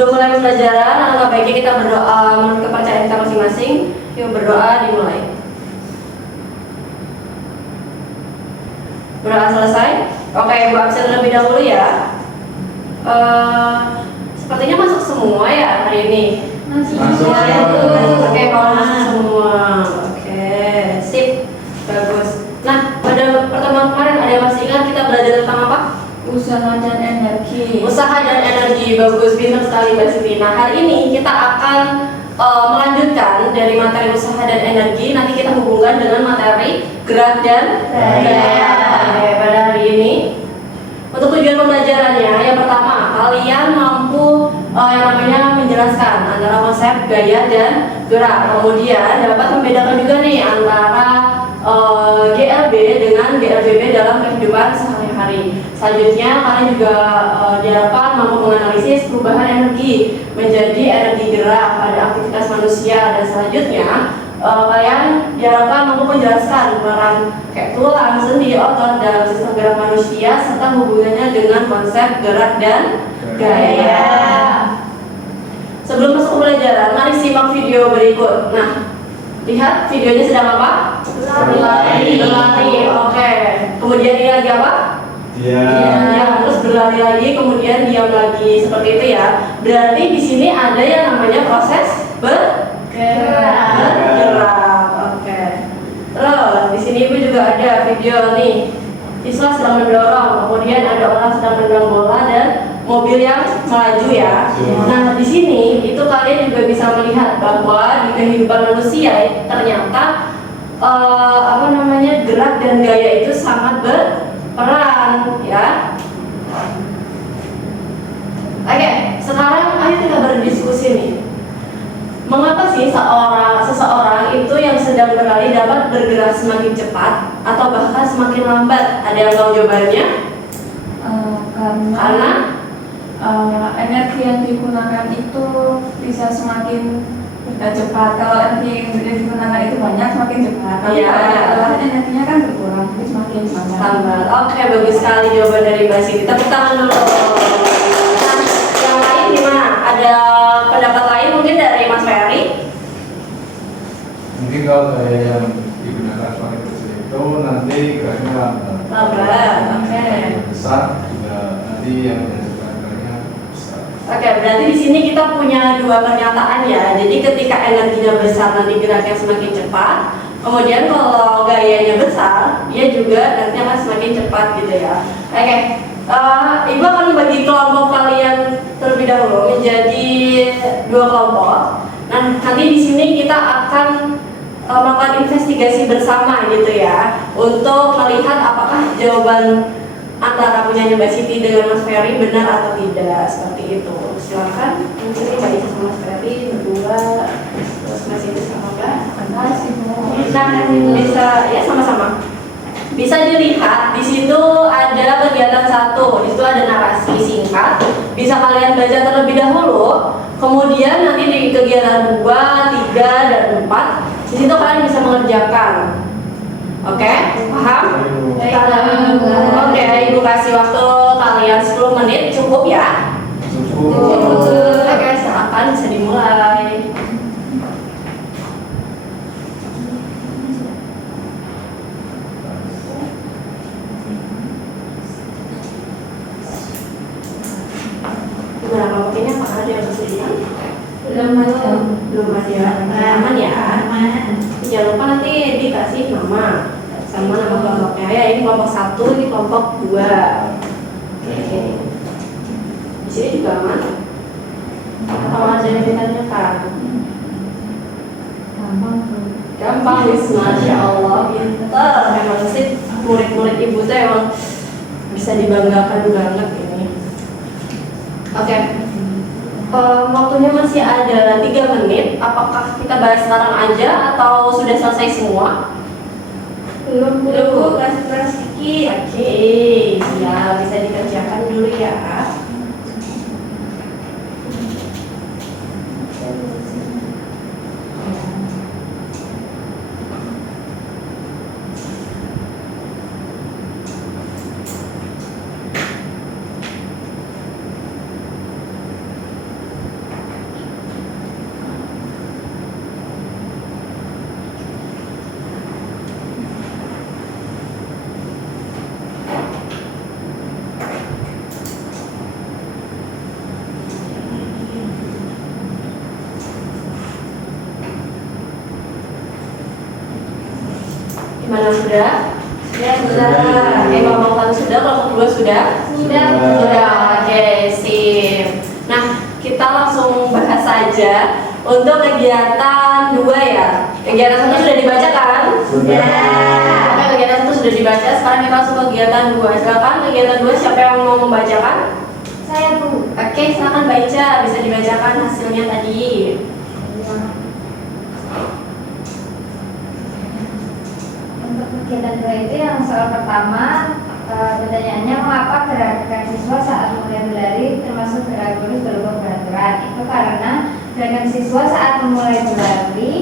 Sebelum mulai pembelajaran, alangkah baiknya kita berdoa menurut kepercayaan kita masing-masing. Yuk berdoa, dimulai. Berdoa selesai. Oke, Ibu absen terlebih dahulu ya. Sepertinya masuk semua ya hari ini. Masuk. Oke, kalau masuk semua. Oke, sip, bagus. Nah, pada pertemuan kemarin ada yang masih ingat kita belajar tentang apa? Usaha dan energi. Usaha dan energi, bagus, pintar sekali Mbak Siti. Nah, hari ini kita akan melanjutkan dari materi usaha dan energi. Nanti kita hubungkan dengan materi gerak dan daya. Oke, pada hari ini untuk tujuan pembelajarannya, yang pertama kalian mampu yang namanya menjelaskan antara konsep gaya dan gerak. Kemudian dapat membedakan juga nih antara GLB dengan GLBB dalam kehidupan sehari-hari. Selanjutnya kalian juga diharapkan mampu menganalisis perubahan energi menjadi energi gerak pada aktivitas manusia, dan selanjutnya kalian diharapkan mampu menjelaskan peran kayak tulang, sendi, otot dalam sistem gerak manusia serta hubungannya dengan konsep gerak dan gaya. Sebelum masuk pembelajaran, mari simak video berikut. Nah, lihat videonya sedang apa? Berlari. Oke. Kemudian ini lagi apa? Ya, terus berlari lagi, kemudian diam lagi, seperti itu ya. Berarti di sini ada yang namanya proses bergerak. Oke. Terus di sini Ibu juga ada video nih. Siswa sedang mendorong, kemudian ada orang sedang mendorong bola dan mobil yang melaju ya. Nah, di sini itu kalian juga bisa melihat bahwa di kehidupan manusia ternyata gerak dan gaya itu sangat berperan ya. Oke, sekarang ayo kita berdiskusi nih. Mengapa sih seseorang itu yang sedang berlari dapat bergerak semakin cepat atau bahkan semakin lambat? Ada yang tahu jawabannya? Karena energi yang digunakan itu bisa semakin cepat. Kalau energi yang digunakan itu banyak, semakin cepat. Tapi kalau energinya kan berkurang, jadi semakin lambat. Oke, bagus sekali jawaban dari Mbak Siti. Tepuk tangan dulu. Nah, yang lain gimana? Ada pendapat lain mungkin dari Mas Ferry? Mungkin kalau gaya yang digunakan semakin kecil itu nanti geraknya Lambat. Oke. besar juga nanti yang geraknya besar. Oke, berarti di sini kita punya dua pernyataan ya. Jadi ketika energinya besar nanti geraknya semakin cepat. Kemudian kalau gayanya besar, dia juga nanti akan semakin cepat gitu ya. Oke, Ibu akan membagi kelompok kalian terlebih dahulu menjadi dua kelompok. Nah, nanti di sini kita akan melakukan investigasi bersama gitu ya, untuk melihat apakah jawaban antara punyanya Mbak Siti dengan Mas Ferry benar atau tidak, seperti itu. Silakan, mungkin ini Mbak Siti sama Mas Ferry berdua, terus Mas Siti sama Mbak. Nah, bisa ya sama-sama. Bisa dilihat di situ ada kegiatan satu, di situ ada narasi singkat. Bisa kalian baca terlebih dahulu. Kemudian nanti di kegiatan 2, 3, dan 4 di situ kalian bisa mengerjakan. Oke, paham? Oke, Ibu kasih waktu kalian 10 menit, cukup ya? Cukup. Oke, silakan bisa dimulai. Gimana kelompok ini, apakah ada yang kesulitan? Belum ada. Aman ya? Jangan lupa nanti dikasih nama sama nama kelompoknya ya. Ini kelompok 1, ini kelompok 2. Oke. Di sini juga aman. Atau ada yang ditanyakan? Gampang, Masya Allah, pinter. Memang sih murid-murid Ibu tuh emang bisa dibanggakan banget ini. Oke. Waktunya masih ada 3 menit. Apakah kita bahas sekarang aja atau sudah selesai semua? Belum Bu, kelas sedikit. Oke, ya bisa dikerjakan dulu ya. sudah? Sudah. Oke, kelompok 1 sudah, kelompok 2 sudah? Sudah. Sudah. Oke, sip. Nah, kita langsung bahas saja untuk kegiatan 2 ya. Kegiatan 1 sudah dibaca kan? Sudah. Oke, kegiatan 1 sudah dibaca. Sekarang kita langsung ke kegiatan 2. Silakan kegiatan 2 siapa yang mau membacakan? Saya Bu. Oke, silakan baca. Bisa dibacakan hasilnya tadi. Untuk kegiatan 2 itu yang soal pertama, pertanyaannya mengapa gerakan siswa saat mulai berlari termasuk gerak lurus berupa peraturan? Itu karena gerakan siswa saat memulai berlari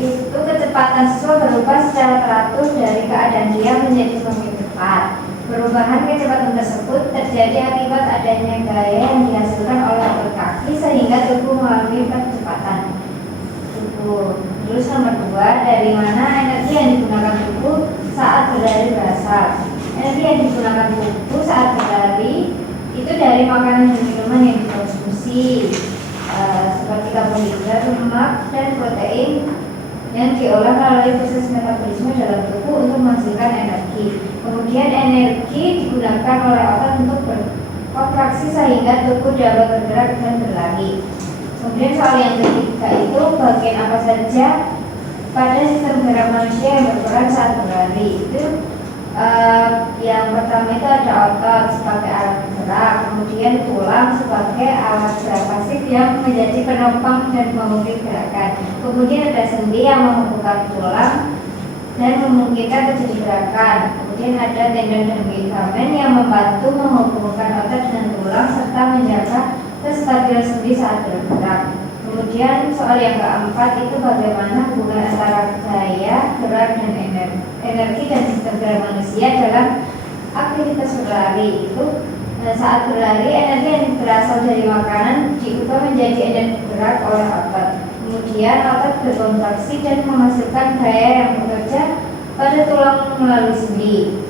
itu kecepatan siswa berubah secara teratur dari keadaan diam menjadi semakin cepat. Perubahan kecepatan tersebut terjadi akibat adanya gaya yang dihasilkan oleh otot kaki sehingga tubuh mengalami percepatan tubuh. Terus nomor 2, dari mana energi yang digunakan tubuh saat berlari berasal? Energi yang digunakan tubuh saat berlari itu dari makanan dan minuman yang dikonsumsi, seperti karbohidrat, lemak, dan protein yang diolah melalui proses metabolisme dalam tubuh untuk menghasilkan energi. Kemudian energi digunakan oleh otot untuk berkontraksi sehingga tubuh dapat bergerak dan berlari. Kemudian soal yang ketiga itu bagian apa saja pada sistem gerak manusia yang berperan saat berlari? Itu yang pertama itu ada otot sebagai alat gerak, kemudian tulang sebagai alat gerak pasif yang menjadi penopang dan memungkinkan gerakan. Kemudian ada sendi yang menghubungkan tulang dan memungkinkan terjadi gerakan. Kemudian ada tendon dan ligamen yang membantu menghubungkan otot dengan tulang serta menjaga kestabilan sendi saat bergerak. Kemudian soal yang keempat itu bagaimana hubungan antara gaya, gerak, dan energi dan sistem gerak manusia dalam aktivitas berlari. Itu saat berlari energi yang berasal dari makanan diubah menjadi energi gerak oleh otot. Kemudian otot berkontraksi dan menghasilkan gaya yang bekerja pada tulang melalui sendi.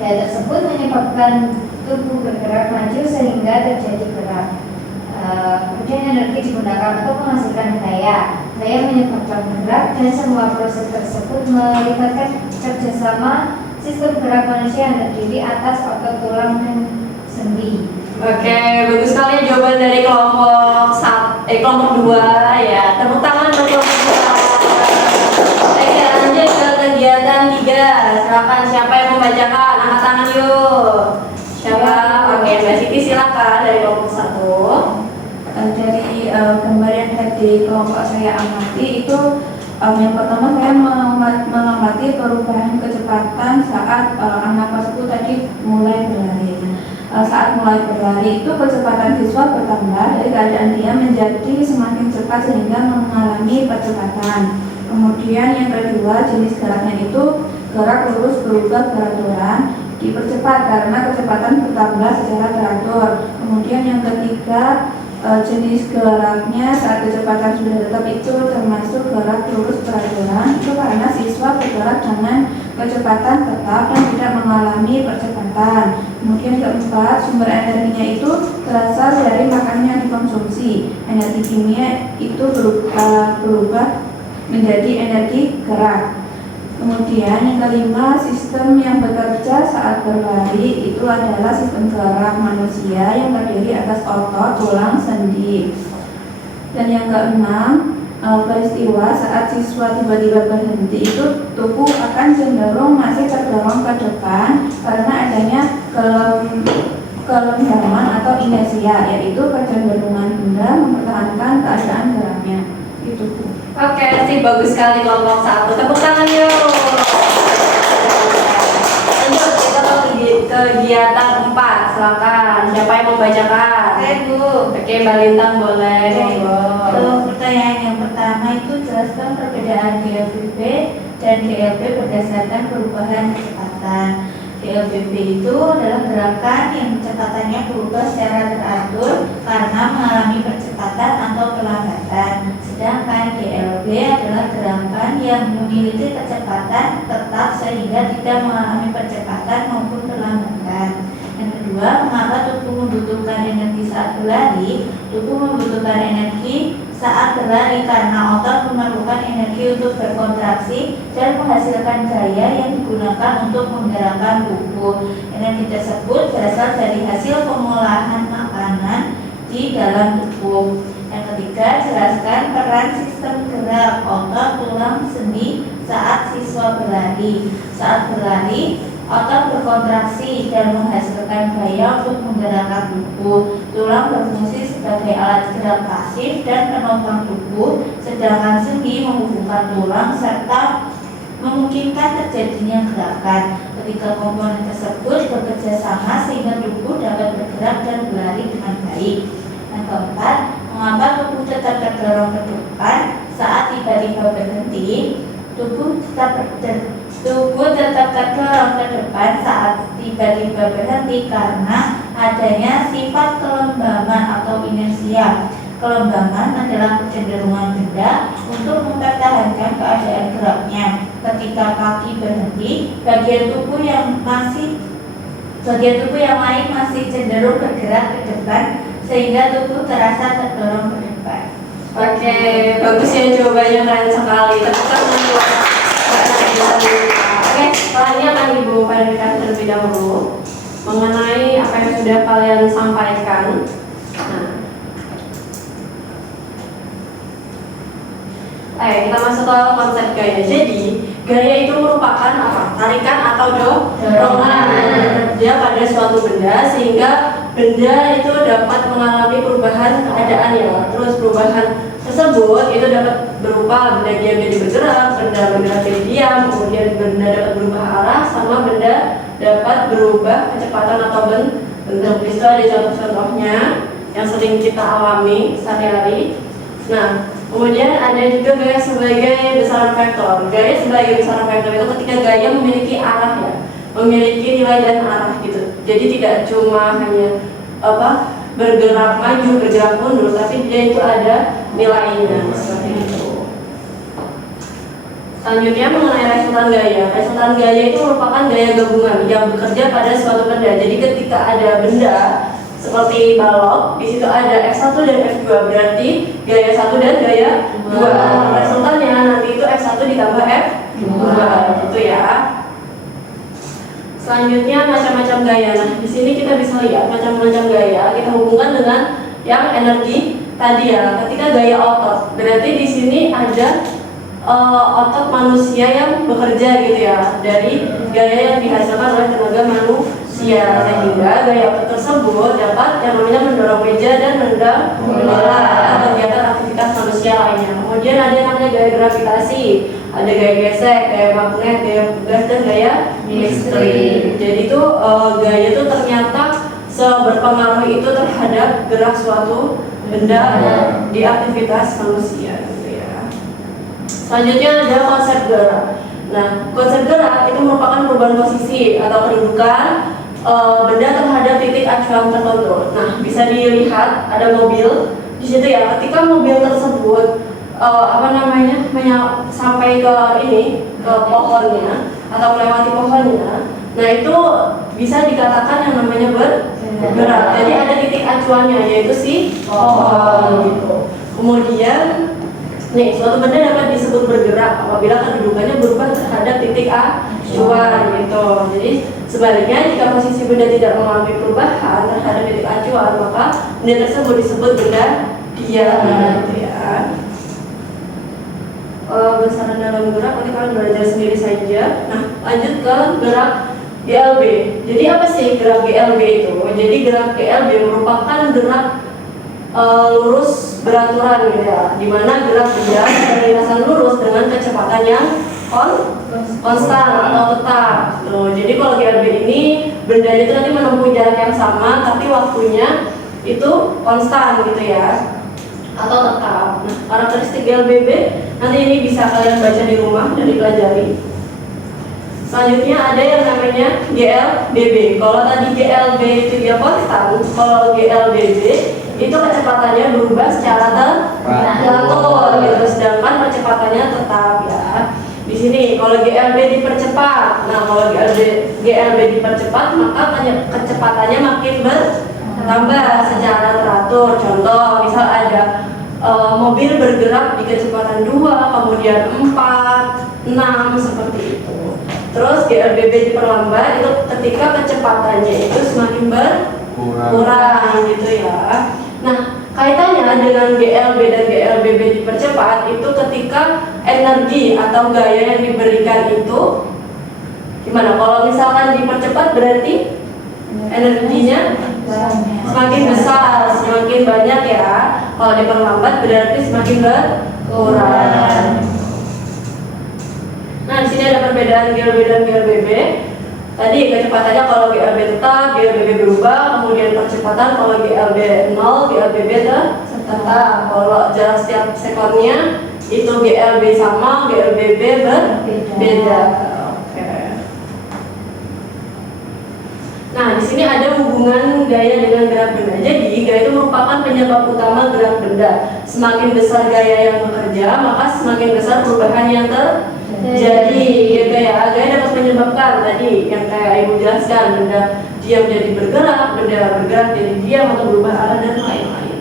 Gaya tersebut menyebabkan tubuh bergerak maju sehingga terjadi gerak. Kemudian energi digunakan untuk menghasilkan gaya. Gaya menyebabkan gerak dan semua proses tersebut melibatkan kerjasama sistem gerak manusia yang terdiri atas otot, tulang, dan sendi. Oke, bagus sekali jawaban dari kelompok 2 ya. Tepuk tangan buat kelompok 2. Oke, lanjut ke kegiatan 3. Silakan siapa yang membacakan? Angkat tangan yuk. Siapa? Oke, Mbak Siti silakan dari kelompok 1. Dari gambar yang tadi kelompok saya amati itu yang pertama saya mengamati perubahan kecepatan saat anak tersebut tadi mulai berlari. Saat mulai berlari itu kecepatan siswa bertambah dari keadaan dia menjadi semakin cepat sehingga mengalami percepatan. Kemudian yang kedua, jenis geraknya itu gerak lurus berubah peraturan dipercepat karena kecepatan bertambah secara teratur. Kemudian yang ketiga, jenis geraknya saat kecepatan sudah tetap itu termasuk gerak lurus peraturan itu karena siswa bergerak dengan kecepatan tetap dan tidak mengalami percepatan. Kemudian keempat, sumber energinya itu berasal dari makanan yang dikonsumsi. Energi kimia itu berubah menjadi energi gerak. Kemudian yang kelima, sistem yang bekerja saat berlari itu adalah sistem gerak manusia yang terdiri atas otot, tulang, sendi. Dan yang keenam, peristiwa saat siswa tiba-tiba berhenti itu tubuh akan cenderung masih terdorong ke depan karena adanya kelembaman atau inersia, yaitu kecenderungan benda mempertahankan keadaan geraknya. Itu Bu. Oke, sih bagus sekali kelompok 1. Tepuk tangan yuk. Lanjut kita ke kegiatan 4. Silakan. Siapa yang membacakan? Saya Bu. Oke, Mbak Lintang boleh. Monggo. Untuk pertanyaan yang pertama itu jelaskan perbedaan GLBB dan GLB berdasarkan perubahan kecepatan. GLBB itu adalah gerakan yang kecepatannya berubah secara teratur karena mengalami percepatan atau perlambatan. Sedangkan GLB adalah gerakan yang memiliki kecepatan tetap sehingga tidak mengalami percepatan maupun perlambatan. Yang kedua, mengapa tubuh membutuhkan energi saat berlari? Tubuh membutuhkan energi saat berlari karena otot memerlukan energi untuk berkontraksi dan menghasilkan gaya yang digunakan untuk menggerakkan tubuh. Energi tersebut berasal dari hasil pengolahan makanan di dalam tubuh. Yang ketiga, jelaskan peran sistem gerak otot, tulang, sendi saat siswa berlari. Saat berlari, otot berkontraksi dan menghasilkan gaya untuk menggerakkan tubuh. Tulang berfungsi sebagai alat gerak pasif dan penopang tubuh, sedangkan sendi menghubungkan tulang serta memungkinkan terjadinya gerakan. Ketiga komponen tersebut bekerja sama sehingga tubuh dapat bergerak dan berlari dengan baik. Yang keempat, mengapa tubuh tetap terdorong ke depan saat tiba-tiba berhenti? Tubuh tetap terdorong ke depan saat tiba-tiba berhenti karena adanya sifat kelembaman atau inersia. Kelembaman adalah kecenderungan benda untuk mempertahankan keadaan geraknya. Ketika kaki berhenti, bagian tubuh yang lain masih cenderung bergerak ke depan sehingga tubuh terasa terdorong ke depan. Oke, bagus ya, jawabannya keren sekali. Tapi kan oke, selanjutnya akan Ibu verifikasi terlebih dahulu mengenai apa yang sudah kalian sampaikan. Nah, kita masuk ke konsep gaya. Jadi, gaya itu merupakan apa? Tarikan atau dorongan dia pada suatu benda sehingga benda itu dapat mengalami perubahan keadaannya. Terus perubahan tersebut itu dapat berupa benda diam jadi bergerak, benda bergerak jadi diam, kemudian benda dapat berubah arah, sama benda dapat berubah kecepatan atau bentuk. Itu ada contoh-contohnya yang sering kita alami sehari-hari. Nah, kemudian ada juga gaya sebagai besaran vektor. Gaya sebagai besaran vektor itu ketika gaya memiliki arah ya, memiliki nilai dan arah gitu. Jadi tidak cuma hanya bergerak maju, bergerak mundur, tapi dia itu ada nilainya seperti itu. Selanjutnya mengenai resultan gaya. Resultan gaya itu merupakan gaya gabungan yang bekerja pada suatu benda. Jadi ketika ada benda seperti balok, di situ ada F1 dan F2, berarti gaya 1 dan gaya 2. Resultannya nanti itu F1 ditambah F2 gitu ya. Selanjutnya macam-macam gaya. Nah, di sini kita bisa lihat macam-macam gaya kita hubungkan dengan yang energi tadi ya. Ketika gaya otot, berarti di sini ada otot manusia yang bekerja gitu ya, dari gaya yang dihasilkan oleh tenaga manusia, sehingga gaya otot tersebut dapat yang namanya mendorong meja dan mendorong kegiatan aktivitas manusia lainnya. Kemudian ada yang namanya gaya gravitasi, ada gaya gesek, gaya magnet, gaya gas, dan gaya listrik. Jadi itu gaya itu ternyata seberpengaruh itu terhadap gerak suatu benda di aktivitas manusia gitu ya. Selanjutnya ada konsep gerak. Nah, konsep gerak itu merupakan perubahan posisi atau kedudukan benda terhadap titik acuan tertentu. Nah, bisa dilihat ada mobil di situ ya. Ketika mobil tersebut sampai ke pohonnya atau melewati pohonnya, nah itu bisa dikatakan yang namanya bergerak. Jadi ada titik acuannya, yaitu si pohon gitu. Kemudian nih, suatu benda dapat disebut bergerak apabila kedudukannya berubah terhadap titik acuan gitu. Jadi sebaliknya, jika posisi benda tidak mengalami perubahan terhadap titik acuan, maka benda tersebut disebut benda diam gitu ya. Besaran dalam gerak nanti kalian belajar sendiri saja. Nah, lanjut ke gerak GLB. Jadi apa sih gerak GLB itu? Jadi gerak GLB merupakan gerak lurus beraturan gitu ya, dimana gerak benda berlintasan lurus dengan kecepatan yang konstan atau tetap. Jadi kalau GLB ini bendanya itu nanti menempuh jarak yang sama, tapi waktunya itu konstan gitu ya, atau tetap. Nah, karakteristik GLBB nanti ini bisa kalian baca di rumah dan dipelajari. Selanjutnya ada yang namanya GLBB. Kalau tadi GLB itu dia konstan, kalau GLBB itu kecepatannya berubah secara teratur gitu, sedangkan percepatannya tetap ya. Di sini kalau GLB dipercepat, nah kalau GLB dipercepat maka kecepatannya makin bertambah secara teratur. Contoh mobil bergerak di kecepatan 2, kemudian 4, 6 seperti itu. Terus GLBB diperlambat itu ketika kecepatannya itu semakin berkurang gitu ya. Nah, kaitannya dengan GLB dan GLBB dipercepat itu ketika energi atau gaya yang diberikan itu gimana? Kalau misalkan dipercepat berarti energinya semakin besar, semakin banyak ya. Kalau diperlambat berarti semakin berkurang. Nah, di sini ada perbedaan GLB dan GLBB. Tadi kecepatannya kalau GLB tetap, GLBB berubah, kemudian percepatan kalau GLB 0, GLBB tetap. Kalau jarak setiap sekonnya itu GLB sama, GLBB berbeda. Nah, di sini ada hubungan gaya dengan gerak benda. Jadi, gaya itu merupakan penyebab utama gerak benda. Semakin besar gaya yang bekerja, maka semakin besar perubahan yang terjadi. Gitu ya. Gaya dapat menyebabkan tadi yang kayak Ibu jelaskan, benda diam jadi bergerak, benda bergerak jadi diam atau berubah arah dan lain-lain.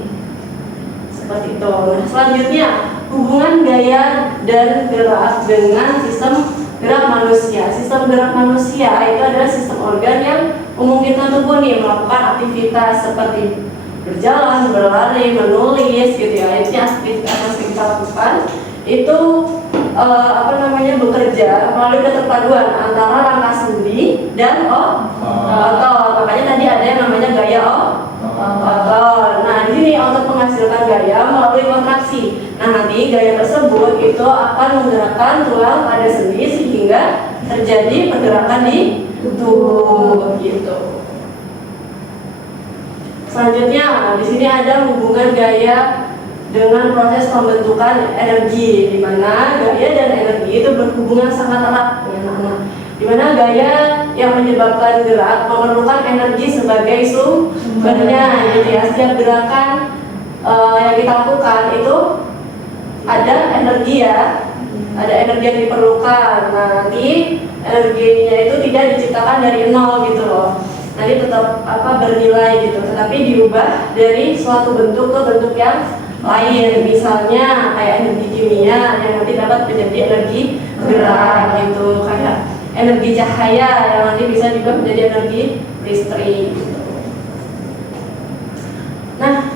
Seperti itu. Nah, selanjutnya hubungan gaya dan gerak dengan sistem gerak manusia. Sistem gerak manusia itu adalah sistem organ yang memungkinkan tubuh nih melakukan aktivitas seperti berjalan, berlari, menulis gitu ya. Ini aktivitas yang kita lakukan itu bekerja melalui keterpaduan antara rangka sendi dan otot. Makanya tadi ada yang namanya gaya otot. Nah, di sini otot menghasilkan gaya melalui kontraksi. Nah, nanti gaya tersebut itu akan menggerakkan tulang pada sendi sehingga terjadi pergerakan di tubuh gitu. Selanjutnya, di sini ada hubungan gaya dengan proses pembentukan energi, di mana gaya dan energi itu berhubungan sangat erat dengan anak. Di mana gaya yang menyebabkan gerak memerlukan energi sebagai sumbernya, gitu ya. Setiap gerakan yang kita lakukan itu ada energi ya, ada energi yang diperlukan. Nah, nanti energinya itu tidak diciptakan dari nol gitu loh. Nanti tetap bernilai gitu, tetapi diubah dari suatu bentuk ke bentuk yang lain. Misalnya kayak energi kimia yang nanti dapat menjadi energi gerak gitu, kayak energi cahaya yang nanti bisa juga menjadi energi listrik gitu. Nah,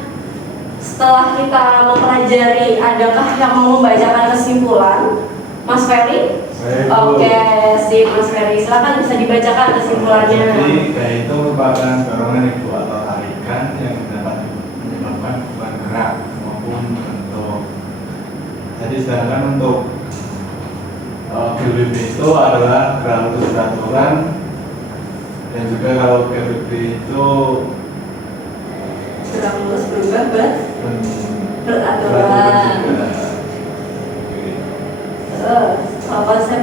setelah kita mempelajari, adakah yang mau membacakan kesimpulan? Mas Ferry? Oke, sip Mas Ferry. Silakan bisa dibacakan kesimpulannya. Jadi, gaya itu merupakan dorongan ibu atau tarikan yang dapat menyebabkan beban gerak maupun bentuk. Jadi, sedangkan untuk GLBB itu adalah gerak lurus beraturan, dan juga kalau GLBB itu gerak lurus berubah beraturan. Konsep.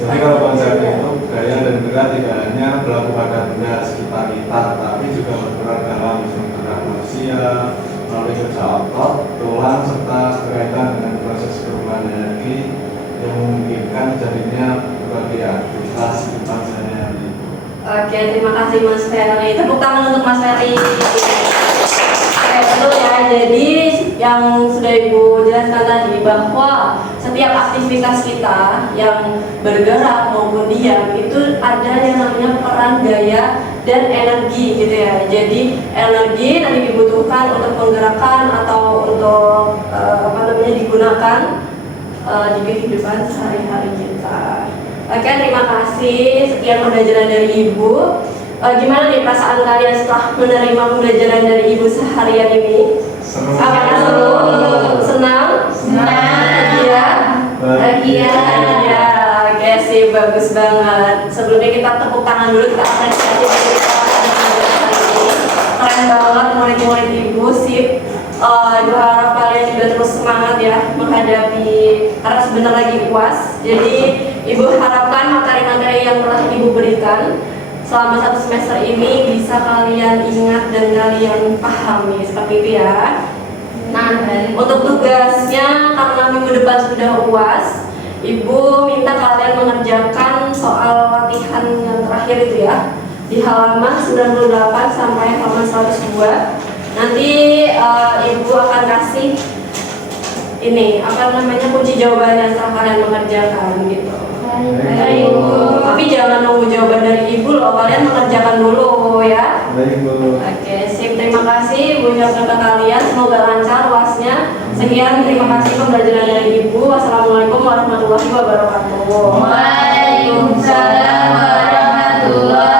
Jadi kalau konsepnya itu gaya dan gerak tidak hanya berlaku pada benda sekitar kita, tapi juga berperan dalam sistem gerak manusia melalui kerja otot, tulang, serta berkaitan dengan proses perubahan energi yang memungkinkan terjadinya berbagai aktivitas kehidupan sehari-hari. Oke, terima kasih Mas Ferry. Tepuk tangan untuk Mas Ferry. Oke, betul ya. Jadi yang sudah Ibu jelaskan tadi bahwa setiap aktivitas kita yang bergerak maupun diam itu ada yang namanya peran gaya dan energi gitu ya. Jadi energi nanti dibutuhkan untuk menggerakkan atau untuk digunakan di kehidupan sehari-hari kita. Oke, terima kasih. Sekian pembelajaran dari Ibu. Gimana nih perasaan kalian setelah menerima pembelajaran dari Ibu seharian ini? Apakah seru? Senang? Bahagia? Ya, oke sih, bagus banget. Sebelumnya kita tepuk tangan dulu, kita apresiasi keren banget murid-murid Ibu, sip. Ibu harap kalian juga terus semangat ya menghadapi, karena sebentar lagi UAS. Jadi Ibu harapkan materi-materi yang telah Ibu berikan selama 1 semester ini bisa kalian ingat dan kalian pahami, seperti itu ya. Nah, untuk tugasnya karena minggu depan sudah UAS, Ibu minta kalian mengerjakan soal latihan yang terakhir itu ya, di halaman 98 sampai halaman 102. Nanti Ibu akan kasih ini apa namanya kunci jawabannya setelah kalian mengerjakan gitu. Baik, Bu. Tapi jangan nunggu jawaban dari ibu loh, kalian mengerjakan dulu ya. Baik, Bu. Oke, sip. Terima kasih Bu ucapkan ke kalian. Semoga lancar UASnya. Sekian, terima kasih pembelajaran dari Ibu. Wassalamualaikum warahmatullahi wabarakatuh. Waalaikumsalam warahmatullahi